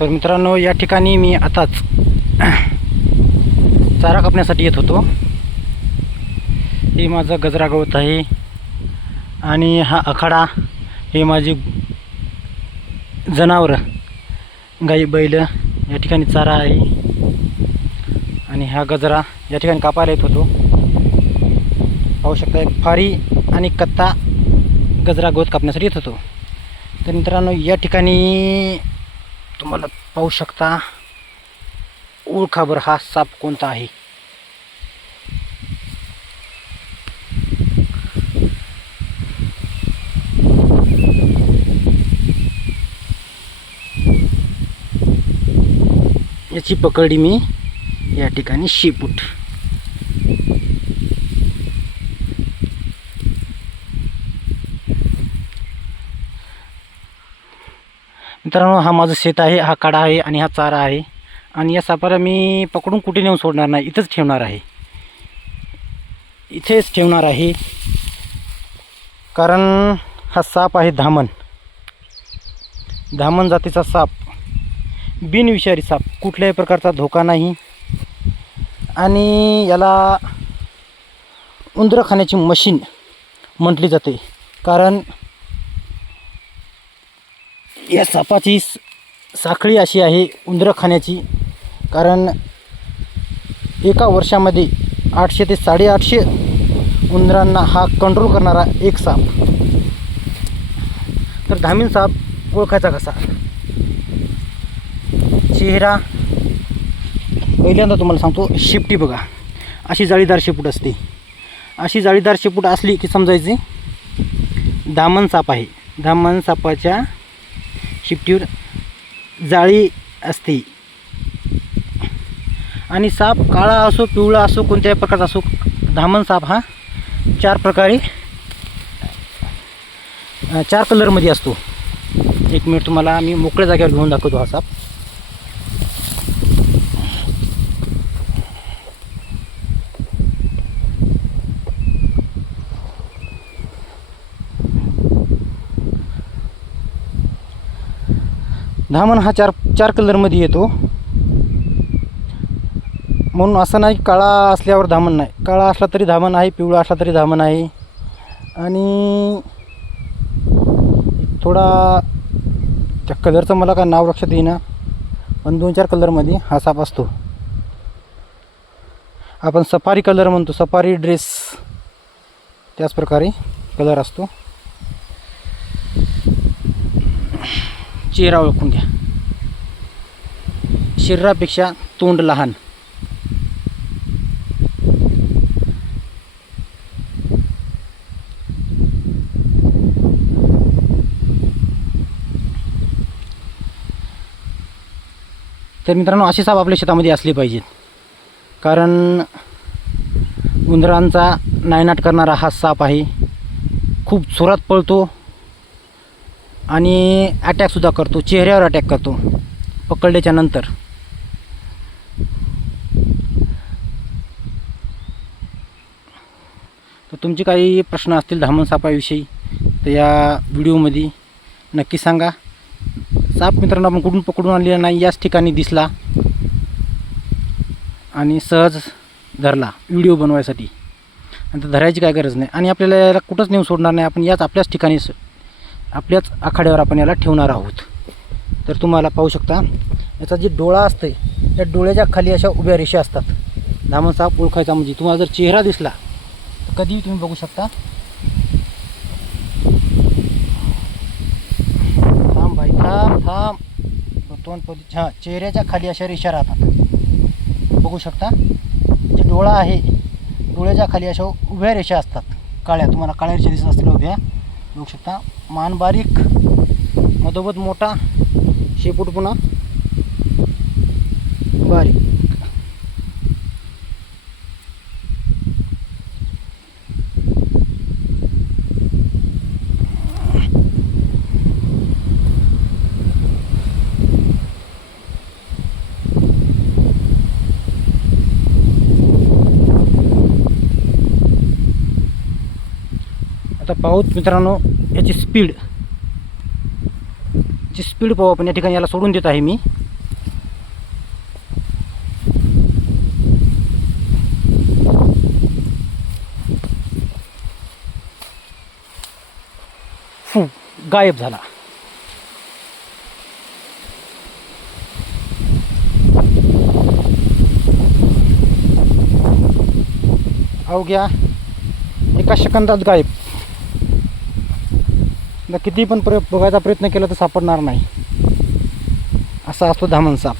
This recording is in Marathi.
तर मित्रांनो या ठिकाणी मी आताच चारा कापण्यासाठी येत होतो. हे माझं गजरा गवत आहे आणि हा आखाडा हे माझी जनावरं गाई बैल या ठिकाणी चारा आहे. आणि हा गजरा या ठिकाणी कापायला येत होतो. पाहू शकता एक फारी आणि कत्ता गजरा गवत कापण्यासाठी येत होतो. तर मित्रांनो या ठिकाणी तुम्हाला पाहू शकता ओळखाबर हा साप कोणता आहे? याची पकडी मी या ठिकाणी शेपूट. मित्रांनो हा माझं शेत आहे हा काडा आहे आणि हा चारा आहे. आणि या सापाला मी पकडून कुठे नेऊन सोडणार नाही इथंच ठेवणार आहे. इथेच ठेवणार आहे. कारण हा साप आहे धामण. धामण जातीचा साप. बिनविषारी साप. कुठल्याही प्रकारचा धोका नाही. आणि याला उंदरं खाण्याची मशीन म्हटली जाते. कारण या सापाची साखळी अशी आहे उंदरं खाण्याची कारण एका वर्षामध्ये आठशे ते साडेआठशे उंदरांना हा कंट्रोल करणारा एक साप. तर धामीन साप ओळखायचा कसा? चेहरा. पहिल्यांदा तुम्हाला सांगतो शेपटी बघा. अशी जाळीदार शेपूट असते. अशी जाळीदार शेपूट असली की समजायची दामन साप आहे. दामन सापाच्या शिपटीवर जाळी असते. आणि साप काळा असो पिवळा असो कोणत्याही प्रकारचा असो धामण साप हा चार प्रकारे चार कलरमध्ये असतो. एक मिनिट तुम्हाला मी मोकळ्या जागेवर घेऊन दाखवतो हा साप. धामण हा चार चार कलरमध्ये येतो. म्हणून असं नाही काळा असल्यावर धामण नाही. काळा असला तरी धामण आहे पिवळा असला तरी धामण आहे. आणि थोडा त्या कलरचं मला काय नाव लक्षात येईना. पण दोन चार कलरमध्ये हा साप असतो. आपण सफारी कलर म्हणतो. सफारी ड्रेस त्याचप्रकारे कलर असतो. चेहरा ओळखून घ्या शरीरापेक्षा तोंड लहान. तर मित्रांनो असे साप आपल्या शेतामध्ये असले पाहिजेत कारण उंदरांचा नायनाट करणारा हा साप आहे. खूप जोरात पळतो. आणि अटॅकसुद्धा करतो. चेहऱ्यावर अटॅक करतो. पकडल्याच्या नंतर. तर तुमचे काही प्रश्न असतील धामण सापाविषयी तर या व्हिडिओमध्ये नक्की सांगा. साप मित्रांनो आपण कुठून पकडून आणलेला नाही याच ठिकाणी दिसला आणि सहज धरला व्हिडिओ बनवायसाठी. आणि तर धरायची काय गरज नाही. आणि आपल्याला याला कुठंच नेऊन सोडणार नाही. आपण याच आपल्याच ठिकाणी आपल्याच आखाड्यावर आपण याला ठेवणार आहोत. तर तुम्हाला पाहू शकता याचा जे डोळा असते त्या डोळ्याच्या खाली अशा उभ्या रेषा असतात. धामण साप ओळखायचा म्हणजे तुम्हाला जर चेहरा दिसला तर कधीही तुम्ही बघू शकता. थांब भाई थांब थांब. तोंडपदी हां चेहऱ्याच्या खाली अशा रेषा राहतात. बघू शकता जे डोळा आहे डोळ्याच्या खाली अशा उभ्या रेषा असतात. काळ्या तुम्हाला काळ्या रेषा दिसत असतील उभ्या बघू शकता. मान बारीक मधोमध मोठा शेपूट पुन्हा. बारीक. पाहूत मित्रांनो याची स्पीड याची स्पीड पाहू आपण या ठिकाणी याला सोडून देत आहे मी. गायब झाला. अवघ्या एका सेकंदात गायब. किती पण प्र बघायचा प्रयत्न केला तर सापडणार नाही. असा असतो धामण साप